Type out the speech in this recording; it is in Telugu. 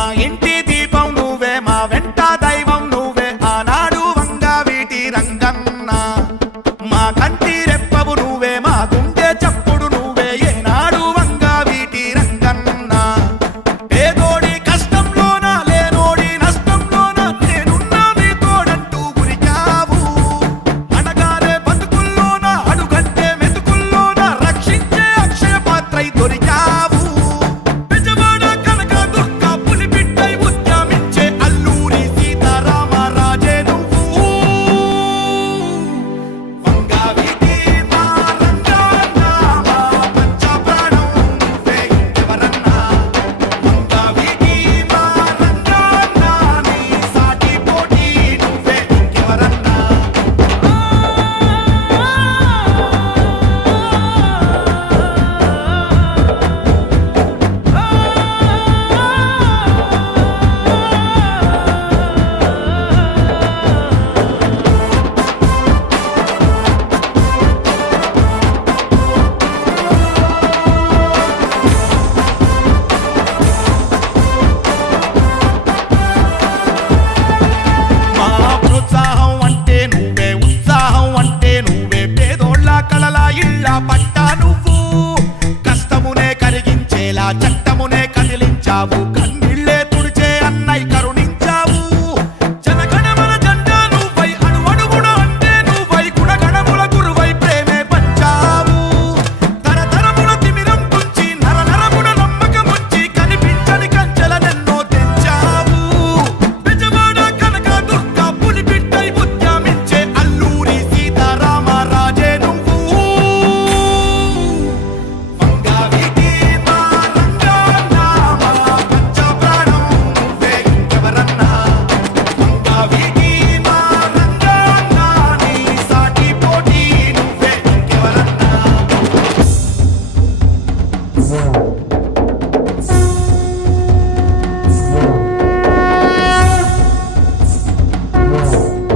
మా ఇంటి దీపం నువ్వే, మా వెంట దైవం నువ్వే, ఆనాడు వంగవీటి రంగన్న. మా కంటి రెప్పవు నువ్వే, మా గుండె చప్పుడు నువ్వే, ఏనాడు వంగవీటి రంగన్న. పేదోడి కష్టంలోన, లేనోడి నష్టంలోన, నేనున్నా మీ తోడంటూ ఉరికావు. అనగానే బతుకుల్లోన, అడుగంటే మెతుకుల్లోన, రక్షించే అక్షయ పాత్రై దొరికావు. బెజవాడ కనకదుర్గ పులిబిడ్డై ఉద్యమించే అల్లూరి సీతారామరాజే నువ్వు. వంగవీటి మా రంగన్న, మా పంచప్రాణం నువ్వే, ఇంకెవరన్నా. వంగవీటి మా రంగన్న, నీ సాటి పోటీ నువ్వే, ఇంకెవరన్నా. మా ప్రోత్సాహం అంటే నువ్వే, ఉత్సాహం అంటే నువ్వే, పేదోళ్ళ కళల ఇళ్ళ పట్టా నువ్వు. కష్టమునే కరిగించేలా చట్టమునే కదిలించావు.